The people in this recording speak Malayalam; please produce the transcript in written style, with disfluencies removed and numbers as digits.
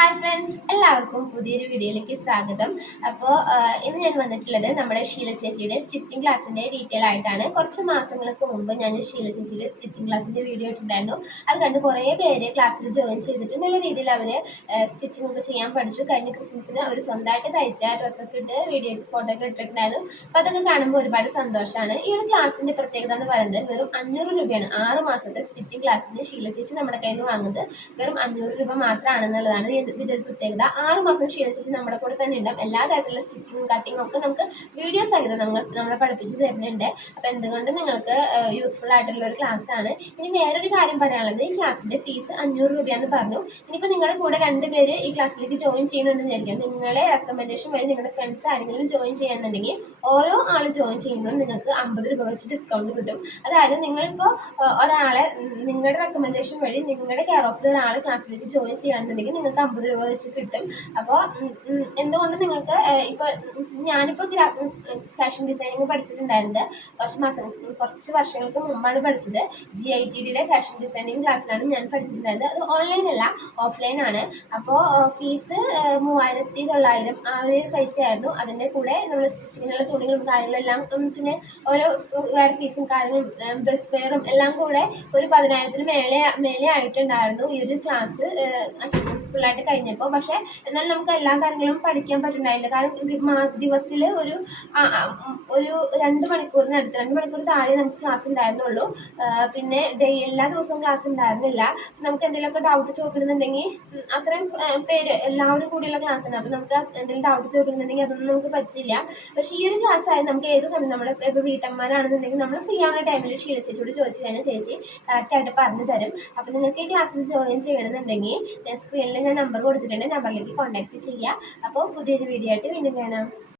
ഹായ് ഫ്രണ്ട്സ്, എല്ലാവർക്കും പുതിയൊരു വീഡിയോയിലേക്ക് സ്വാഗതം. അപ്പോൾ ഇന്ന് ഞാൻ വന്നിട്ടുള്ളത് നമ്മുടെ ഷീല ചേച്ചിയുടെ സ്റ്റിച്ചിങ് ക്ലാസ്സിൻ്റെ ഡീറ്റെയിൽ ആയിട്ടാണ്. കുറച്ച് മാസങ്ങൾക്ക് മുമ്പ് ഞാൻ ഷീല ചേച്ചിയുടെ സ്റ്റിച്ചിങ് ക്ലാസ്സിൻ്റെ വീഡിയോ ഇട്ടിട്ടുണ്ടായിരുന്നു. അത് കണ്ട് കുറേ പേര് ക്ലാസ്സിൽ ജോയിൻ ചെയ്തിട്ട് നല്ല രീതിയിൽ അവർ സ്റ്റിച്ചിങ് ഒക്കെ ചെയ്യാൻ പഠിച്ചു. കഴിഞ്ഞ ക്രിസ്മസിന് അവർ സ്വന്തമായിട്ട് തയ്ച്ച ഡ്രസ്സൊക്കെ ഇട്ട് വീഡിയോ ഫോട്ടോ ഒക്കെ ഇട്ടിട്ടുണ്ടായിരുന്നു. അപ്പോൾ അതൊക്കെ കാണുമ്പോൾ ഒരുപാട് സന്തോഷമാണ്. ഈ ഒരു ക്ലാസ്സിൻ്റെ പ്രത്യേകത എന്ന് പറയുന്നത് വെറും 500 രൂപയാണ് 6 മാസത്തെ സ്റ്റിച്ചിങ് ക്ലാസ്സിന് ഷീല ചേച്ചി നമ്മുടെ കയ്യിൽ നിന്ന് വാങ്ങുന്നത്. വെറും 500 രൂപ മാത്രമാണെന്നുള്ളതാണ് ഇതിൻ്റെ ഒരു പ്രത്യേകത. 6 മാസം ക്ഷീണിച്ച് നമ്മുടെ കൂടെ തന്നെ ഉണ്ടാവും. എല്ലാ തരത്തിലുള്ള സ്റ്റിച്ചിങ്ങും കട്ടിങ്ങും ഒക്കെ നമുക്ക് വീഡിയോ സഹിതം നമ്മളെ പഠിപ്പിച്ച് തരുന്നുണ്ട്. അപ്പം എന്തുകൊണ്ട് നിങ്ങൾക്ക് യൂസ്ഫുൾ ആയിട്ടുള്ള ഒരു ക്ലാസ് ആണ്. ഇനി വേറൊരു കാര്യം പറയാനുള്ളത്, ഈ ക്ലാസ്സിൻ്റെ ഫീസ് 500 രൂപയാണെന്ന് പറഞ്ഞു. ഇനിയിപ്പോൾ നിങ്ങളുടെ കൂടെ 2 പേര് ഈ ക്ലാസ്സിലേക്ക് ജോയിൻ ചെയ്യുന്നുണ്ടെന്ന് വിചാരിക്കാം. നിങ്ങളെ റെക്കമെൻഡേഷൻ വഴി നിങ്ങളുടെ ഫ്രണ്ട്സ് ആരെങ്കിലും ജോയിൻ ചെയ്യാന്നുണ്ടെങ്കിൽ ഓരോ ആൾ ജോയിൻ ചെയ്യുമ്പോഴും നിങ്ങൾക്ക് 50 രൂപ വെച്ച് ഡിസ്കൗണ്ട് കിട്ടും. അതായത് നിങ്ങളിപ്പോൾ ഒരാളെ നിങ്ങളുടെ റെക്കമെൻഡേഷൻ വഴി നിങ്ങളുടെ കെയർ ഓഫിൽ ഒരാൾ ക്ലാസ്സിലേക്ക് ജോയിൻ ചെയ്യുകയാണെന്നുണ്ടെങ്കിൽ നിങ്ങൾക്ക് 50 രൂപ വെച്ച് കിട്ടും. അപ്പോൾ എന്തുകൊണ്ട് നിങ്ങൾക്ക് ഇപ്പോൾ ഞാനിപ്പോൾ ഫാഷൻ ഡിസൈനിങ് പഠിച്ചിട്ടുണ്ടായിരുന്നത് കുറച്ച് വർഷങ്ങൾക്ക് മുമ്പാണ് പഠിച്ചത്. GITDയുടെ ഫാഷൻ ഡിസൈനിങ് ക്ലാസ്സിലാണ് ഞാൻ പഠിച്ചിട്ടുണ്ടായിരുന്നത്. അത് ഓൺലൈൻ അല്ല, ഓഫ്ലൈൻ ആണ്. അപ്പോൾ ഫീസ് 3900 ആ ഒരു പൈസയായിരുന്നു. അതിൻ്റെ കൂടെ നമ്മൾ സ്റ്റിച്ചിങ്ങിനുള്ള തുണികളും കാര്യങ്ങളെല്ലാം പിന്നെ ഓരോ വേറെ ഫീസും കാര്യങ്ങളും ബസ് ഫെയറും എല്ലാം കൂടെ ഒരു 10,000-ന് മേലെ ആയിട്ടുണ്ടായിരുന്നു ഈ ഒരു ക്ലാസ് ഫുള്ളായിട്ട് കഴിഞ്ഞപ്പോൾ. പക്ഷേ എന്നാൽ നമുക്ക് എല്ലാ കാര്യങ്ങളും പഠിക്കാൻ പറ്റുന്നുണ്ടായില്ല. കാരണം ദിവസത്തിൽ ഒരു 2 മണിക്കൂറിനടുത്ത് 2 മണിക്കൂർ താഴെ നമുക്ക് ക്ലാസ് ഉണ്ടായിരുന്നുള്ളൂ. പിന്നെ എല്ലാ ദിവസവും ക്ലാസ് ഉണ്ടായിരുന്നില്ല. നമുക്ക് എന്തെങ്കിലുമൊക്കെ ഡൗട്ട് ചോദിക്കണമെന്നുണ്ടെങ്കിൽ അത്രയും പേര് എല്ലാവരും കൂടിയുള്ള ക്ലാസ് ഉണ്ട്. അപ്പോൾ നമുക്ക് എന്തെങ്കിലും ഡൗട്ട് ചോദിക്കണമെന്നുണ്ടെങ്കിൽ അതൊന്നും നമുക്ക് പറ്റില്ല. പക്ഷേ ഈ ഒരു ക്ലാസ് ആയത് നമുക്ക് ഏത് സമയം നമ്മൾ ഇപ്പോൾ വീട്ടമ്മമാരാണെന്നുണ്ടെങ്കിൽ നമ്മൾ ഫ്രീ ആവുന്ന ടൈമിൽ ഷീല ചേച്ചിയോട് ചോദിച്ചു കഴിഞ്ഞാൽ ചേച്ചി കറക്റ്റായിട്ട് പറഞ്ഞു തരും. അപ്പോൾ നിങ്ങൾക്ക് ഈ ക്ലാസ്സിൽ ജോയിൻ ചെയ്യണമെന്നുണ്ടെങ്കിൽ സ്ക്രീനിൽ ഞാൻ നമ്പർ കൊടുത്തിട്ടുണ്ട്, നമ്പറിലേക്ക് കോൺടാക്ട് ചെയ്യുക. അപ്പോൾ പുതിയൊരു വീഡിയോ ആയിട്ട് വീണ്ടും കാണാം.